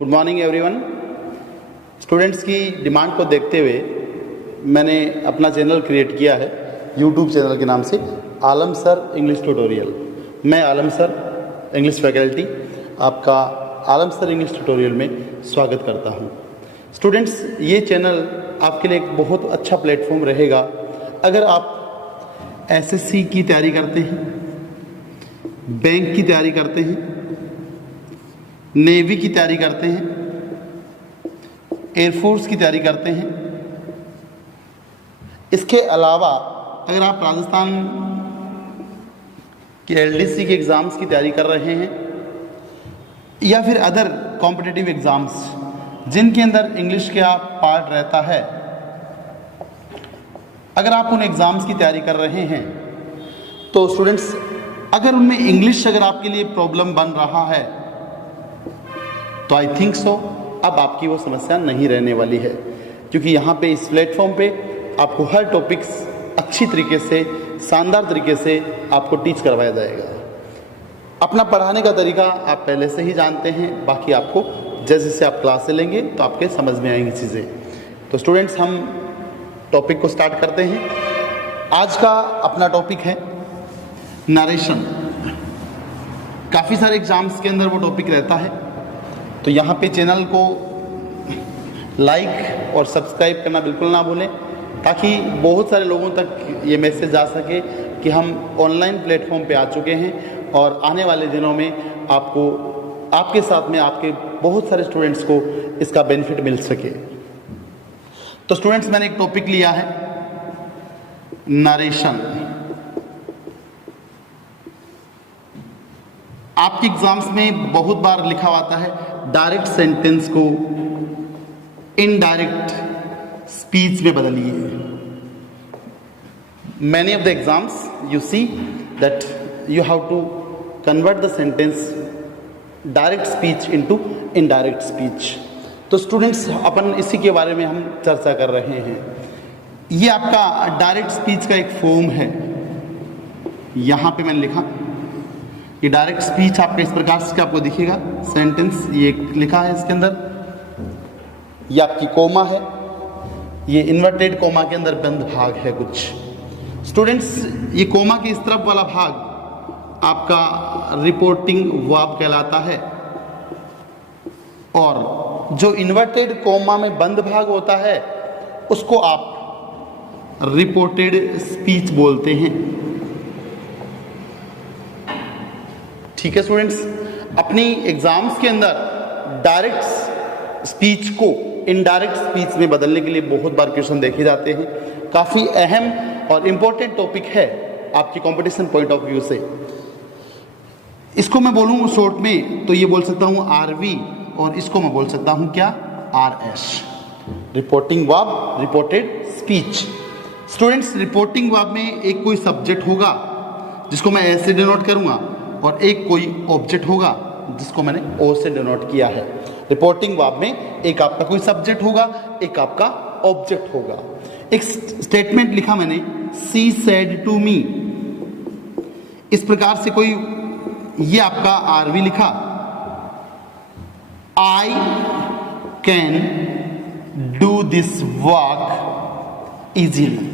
Good morning everyone. Students की demand को देखते हुए मैंने अपना चैनल क्रिएट किया है यूट्यूब चैनल के नाम से आलम सर इंग्लिश ट्यूटोरियल। मैं आलम सर इंग्लिश फैकल्टी आपका आलम सर इंग्लिश ट्यूटोरियल में स्वागत करता हूं। स्टूडेंट्स, ये चैनल आपके लिए एक बहुत अच्छा प्लेटफॉर्म रहेगा अगर आप एसएससी की तैयारी करते हैं, बैंक की तैयारी करते हैं, नेवी की तैयारी करते हैं, एयरफोर्स की तैयारी करते हैं। इसके अलावा अगर आप राजस्थान के एलडीसी के एग्ज़ाम्स की तैयारी कर रहे हैं या फिर अदर कॉम्पिटिटिव एग्ज़ाम्स जिनके अंदर इंग्लिश का पार्ट रहता है, अगर आप उन एग्ज़ाम्स की तैयारी कर रहे हैं तो स्टूडेंट्स, अगर उनमें इंग्लिश अगर आपके लिए प्रॉब्लम बन रहा है तो आई थिंक सो अब आपकी वो समस्या नहीं रहने वाली है, क्योंकि यहाँ पे इस प्लेटफॉर्म पे आपको हर टॉपिक्स अच्छी तरीके से, शानदार तरीके से आपको टीच करवाया जाएगा। अपना पढ़ाने का तरीका आप पहले से ही जानते हैं, बाकी आपको जैसे जैसे आप क्लासें लेंगे तो आपके समझ में आएंगी चीज़ें। तो स्टूडेंट्स, हम टॉपिक को स्टार्ट करते हैं। आज का अपना टॉपिक है नरेशन। काफ़ी सारे एग्जाम्स के अंदर वो टॉपिक रहता है, तो यहाँ पे चैनल को लाइक और सब्सक्राइब करना बिल्कुल ना भूलें, ताकि बहुत सारे लोगों तक ये मैसेज जा सके कि हम ऑनलाइन प्लेटफॉर्म पे आ चुके हैं और आने वाले दिनों में आपको, आपके साथ में आपके बहुत सारे स्टूडेंट्स को इसका बेनिफिट मिल सके। तो स्टूडेंट्स, मैंने एक टॉपिक लिया है नरेशन। आपके एग्जाम्स में बहुत बार लिखा आता है डायरेक्ट सेंटेंस को इनडायरेक्ट स्पीच में बदलिए। Many of the exams you see that you have to convert the sentence direct speech into indirect speech. तो स्टूडेंट्स, अपन इसी के बारे में हम चर्चा कर रहे हैं। ये आपका डायरेक्ट स्पीच का एक फॉर्म है। यहाँ पे मैंने लिखा ये डायरेक्ट स्पीच आपका इस प्रकार से आपको दिखेगा। सेंटेंस ये लिखा है, इसके अंदर ये आपकी कोमा है, ये इन्वर्टेड कोमा के अंदर बंद भाग है कुछ। स्टूडेंट्स, ये कोमा के इस तरफ वाला भाग आपका रिपोर्टिंग वर्ब कहलाता है, और जो इन्वर्टेड कोमा में बंद भाग होता है उसको आप रिपोर्टेड स्पीच बोलते हैं। ठीक है स्टूडेंट्स, अपनी एग्जाम्स के अंदर डायरेक्ट स्पीच को इनडायरेक्ट स्पीच में बदलने के लिए बहुत बार क्वेश्चन देखे जाते हैं। काफ़ी अहम और इम्पोर्टेंट टॉपिक है आपकी कंपटीशन पॉइंट ऑफ व्यू से। इसको मैं बोलूँ शॉर्ट में तो ये बोल सकता हूँ आरवी, और इसको मैं बोल सकता हूँ क्या, RS, reporting verb, reported speech. Students, reporting verb में एक कोई सब्जेक्ट होगा जिसको मैं ए से डिनोट करूँगा, और एक कोई ऑब्जेक्ट होगा जिसको मैंने ओ से डिनोट किया है। रिपोर्टिंग वर्ब में एक आपका कोई सब्जेक्ट होगा, एक आपका ऑब्जेक्ट होगा। एक स्टेटमेंट लिखा मैंने, सी सेड टू मी, इस प्रकार से कोई, ये आपका आरवी लिखा, I can do this work easily.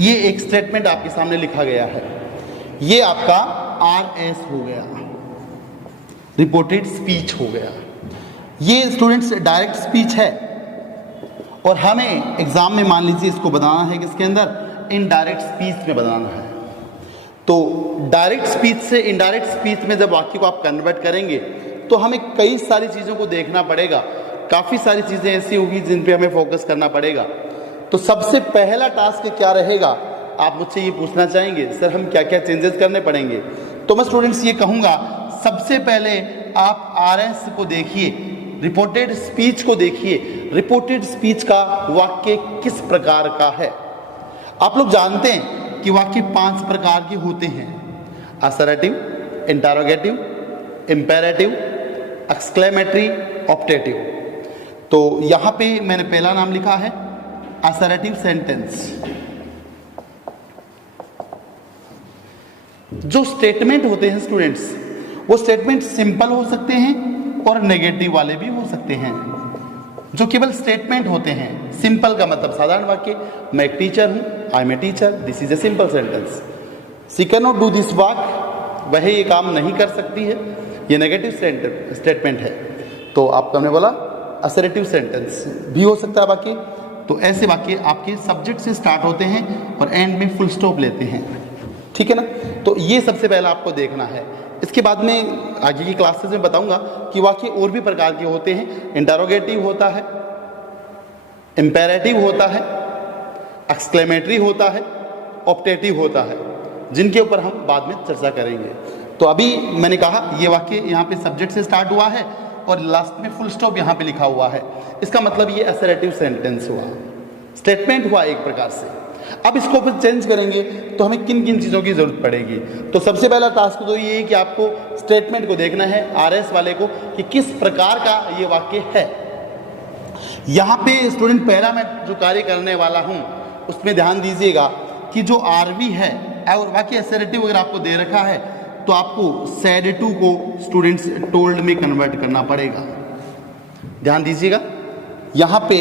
ये एक स्टेटमेंट आपके सामने लिखा गया है, ये आपका आरएस हो गया, रिपोर्टेड स्पीच हो गया। ये स्टूडेंट्स डायरेक्ट स्पीच है, और हमें एग्जाम में मान लीजिए इसको बताना है कि इसके अंदर इनडायरेक्ट स्पीच में बताना है। तो डायरेक्ट स्पीच से इनडायरेक्ट स्पीच में जब वाक्य को आप कन्वर्ट करेंगे तो हमें कई सारी चीज़ों को देखना पड़ेगा। काफ़ी सारी चीज़ें ऐसी होगी जिन पे हमें फोकस करना पड़ेगा। तो सबसे पहला टास्क क्या रहेगा, आप मुझसे ये पूछना चाहेंगे, सर हम क्या क्या चेंजेस करने पड़ेंगे? तो मैं स्टूडेंट्स ये कहूँगा, सबसे पहले आप आरएस को देखिए, रिपोर्टेड स्पीच को देखिए। रिपोर्टेड स्पीच का वाक्य किस प्रकार का है? आप लोग जानते हैं कि वाक्य 5 प्रकार के होते हैं, assertive, interrogative, imperative, exclamatory, optative. तो यहाँ पे मैंने पहला नाम लिखा है असर्टिव सेंटेंस। जो स्टेटमेंट होते हैं स्टूडेंट्स, वो स्टेटमेंट सिंपल हो सकते हैं और नेगेटिव वाले भी हो सकते हैं। जो केवल स्टेटमेंट होते हैं, सिंपल का मतलब साधारण वाक्य, मैं एक टीचर हूं, I am a teacher, this is a simple sentence. She can not do this work, वह ये काम नहीं कर सकती है, ये नेगेटिव स्टेटमेंट है। तो आपको हमने बोला असर्टिव सेंटेंस भी हो सकता है वाक्य। तो ऐसे वाक्य आपके सब्जेक्ट से स्टार्ट होते हैं और एंड में फुल स्टॉप लेते हैं, ठीक है ना। तो ये सबसे पहला आपको देखना है। इसके बाद में आगे की क्लासेस में बताऊंगा कि वाक्य और भी प्रकार के होते हैं। इंटरोगेटिव होता है, इंपेरेटिव होता है, एक्सक्लेमेटरी होता है, ऑप्टेटिव होता है, जिनके ऊपर हम बाद में चर्चा करेंगे। तो अभी मैंने कहा ये वाक्य यहाँ पे सब्जेक्ट से स्टार्ट हुआ है और लास्ट में फुल स्टॉप यहाँ पे लिखा हुआ है। इसका मतलब ये असर्टिव सेंटेंस हुआ, स्टेटमेंट हुआ एक प्रकार से। अब इसको फिर चेंज करेंगे तो हमें किन किन चीज़ों की ज़रूरत पड़ेगी। तो सबसे पहला टास्क तो ये है कि आपको स्टेटमेंट को देखना है, आरएस वाले को, कि किस प्रकार का ये वाक्य है। यहाँ पे स्टूडेंट पहला मैं जो कार्य करने वाला हूँ उसमें ध्यान दीजिएगा कि जो आरवी है और वाक्य असर्टिव अगर आपको दे रखा है तो आपको सैड टू को स्टूडेंट्स टोल्ड में कन्वर्ट करना पड़ेगा। ध्यान दीजिएगा, यहाँ पे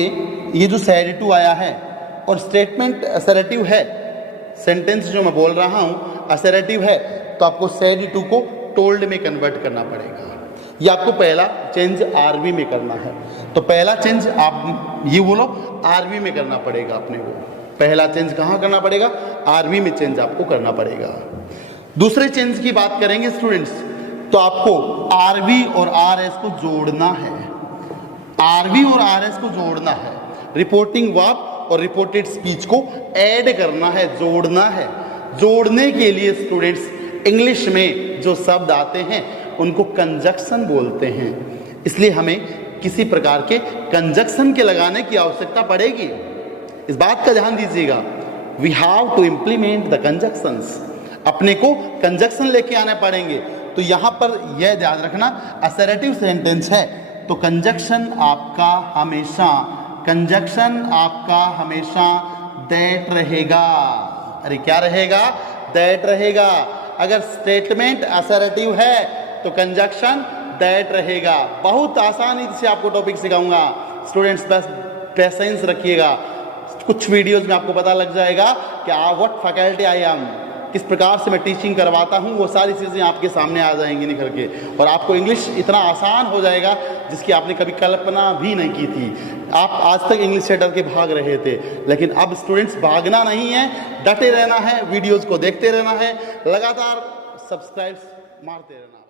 ये जो सैड टू आया है और स्टेटमेंट असर्टिव है, सेंटेंस जो मैं बोल रहा हूँ असर्टिव है, तो आपको सैड टू को टोल्ड में कन्वर्ट करना पड़ेगा। ये आपको पहला चेंज आरवी में करना है। तो पहला चेंज आप ये बोलो आरवी में करना पड़ेगा अपने को। पहला चेंज कहाँ करना पड़ेगा? आरवी में चेंज आपको करना पड़ेगा। दूसरे चेंज की बात करेंगे स्टूडेंट्स, तो आपको आरवी और आरएस को जोड़ना है। आरवी और आरएस को जोड़ना है, रिपोर्टिंग वर्ब और रिपोर्टेड स्पीच को ऐड करना है, जोड़ना है। जोड़ने के लिए स्टूडेंट्स इंग्लिश में जो शब्द आते हैं उनको कंजक्शन बोलते हैं, इसलिए हमें किसी प्रकार के कंजक्शन के लगाने की आवश्यकता पड़ेगी। इस बात का ध्यान दीजिएगा, we have to implement the conjunctions, अपने को कंजक्शन लेके आने पड़ेंगे। तो यहाँ पर यह ध्यान रखना, असर्टिव सेंटेंस है तो कंजक्शन आपका हमेशा दैट रहेगा। अरे क्या रहेगा? दैट रहेगा। अगर स्टेटमेंट असर्टिव है तो कंजक्शन दैट रहेगा। बहुत आसानी से आपको टॉपिक सिखाऊंगा स्टूडेंट्स, बस पेशेंस रखिएगा। कुछ वीडियोस में आपको पता लग जाएगा कि व्हाट फैकल्टी आई एम, किस प्रकार से मैं टीचिंग करवाता हूँ, वो सारी चीज़ें आपके सामने आ जाएंगी निकल के, और आपको इंग्लिश इतना आसान हो जाएगा जिसकी आपने कभी कल्पना भी नहीं की थी। आप आज तक इंग्लिश से डर के भाग रहे थे, लेकिन अब स्टूडेंट्स भागना नहीं है, डटे रहना है, वीडियोज़ को देखते रहना है, लगातार सब्सक्राइब मारते रहना है।